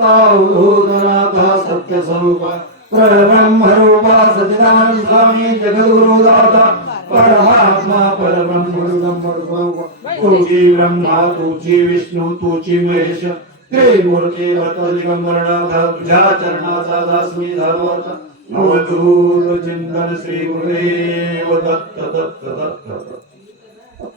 तावधूतनाथ सत्य स्वरूप परब्रह्म रूपा सच्चिदानंद स्वामी जगद्गुरु दाता परमात्मा परब्रह्म स्वरूप तुझी ब्रह्मा तुझी विष्णू तुझी महेश त्रिमूर्ती वर्त दिगंबरनाथ तुझ्या चरणाचा दास मी झालो आता अवधूत चिंतन श्री गुरुदेव दत्त दत्त दत्त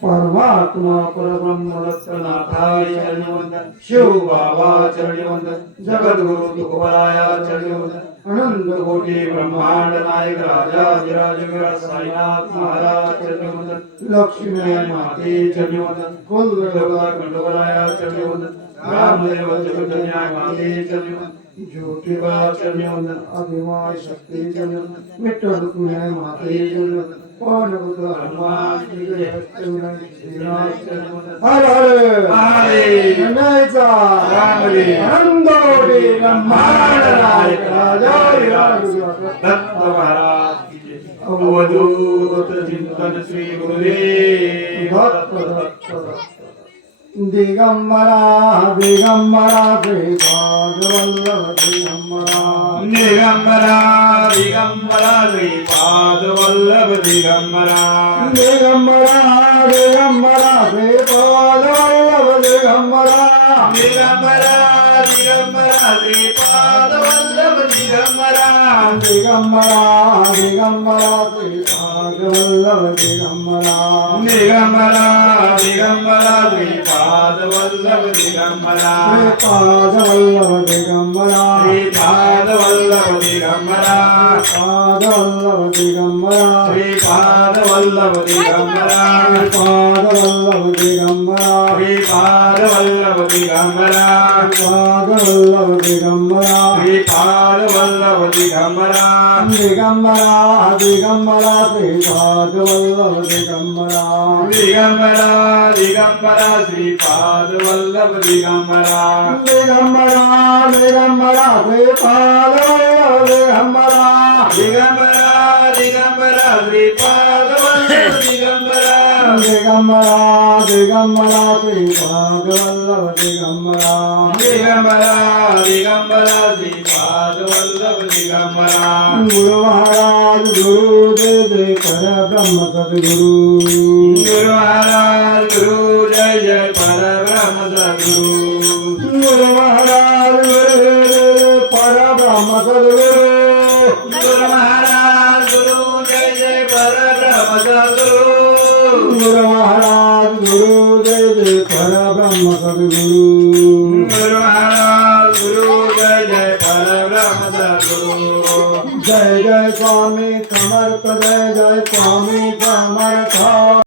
परमात्मा परब्रह्म दत्तनाथाय चरणी वंदन शिव बाबा चरणी वंदन जगद्गुरु तुकोबराया चरणी वंदन अनंत कोटी ब्रह्मांड नायक राजा विराज विराज साईनाथ महाराज चरणी वंदन लक्ष्मी माते चरणी वंदन कुल देवता खंडोबराया चरणी वंदन रामदेव जगन्नाथ माते चरणी वंदन ज्योतिबा चरणी वंदन अभिमाय शक्ती चरणी वंदन विठ्ठल रुक्मिणी माते चरणी वंदन पांडुरंग हनुमान की जय हनुमान श्रीनाथ चरणी वंदन हर हर हरे गणेशा रामरे आनंदोडी ब्रह्मांड नायक राजा विराज दत्त महाराज की जय अवधूत चिंतन श्री गुरुदेव दत्त दत्त दिगंबरा दिगंबरा श्रीपाद वल्लभ दिगंबरा दिगंबरा दिगंबरा श्रीपाद वल्लभ दिगंबरा दिगंबरा दिगंबरा श्रीपाद वल्लभ दिगंबरा दिगंबरा दिगंबरा श्रीपाद वल्लभ दिगंबरा दिगंबरा दिगंबरा श्रीपाद वल्लभ दिगंबरा दिगंबरा दिगंबरा श्रीपाद वल्लभ दिगंबरा श्रीपाद वल्लभ दिगंबरा श्रीपाद वल्लभ दिगंबरा पाद वल्लभ दिगंबरा श्रीपाद वल्लभ दिगंबरा पाद वल्लभ दिगंबरा श्रीपाद वल्लभ दिगंबरा पाद वल्लभ दिगंबरा श्रीपाद वल्लभ दिगंबरा दिगंबरा दिगंबरा श्रीपाद वल्लभ दिगंबरा दिगंबरा दिगंबरा श्रीपाद वल्लभ दिगंबरा दिगंबरा दिगंबरा श्रीपाद वल्लभ दिगंबरा दिगंबरा दिगंबरा श्रीपाद वल्लभ दिगंबरा दिगंबरा दिगंबरा श्रीपाद वल्लभ दिगंबरा दिगंबरा दिगंबरा श्रीपाद वल्लभ दिगंबरा गुरु महाराज गुरु जय परब्रह्म सद्गुरु गुरु महाराज गुरु जय परब्रह्म सद्गुरु गुरु महाराज गुरु परब्रह्म सद्गुरु गुरु महाराज गुरु जय परब्रह्म सद्गुरु गुरु महाराज गुरु जय परब्रह्म सद्गुरु गुरु महाराज गुरु जय परब्रह्म सद्गुरु जय जय स्वामी समर्थ जय जय स्वामी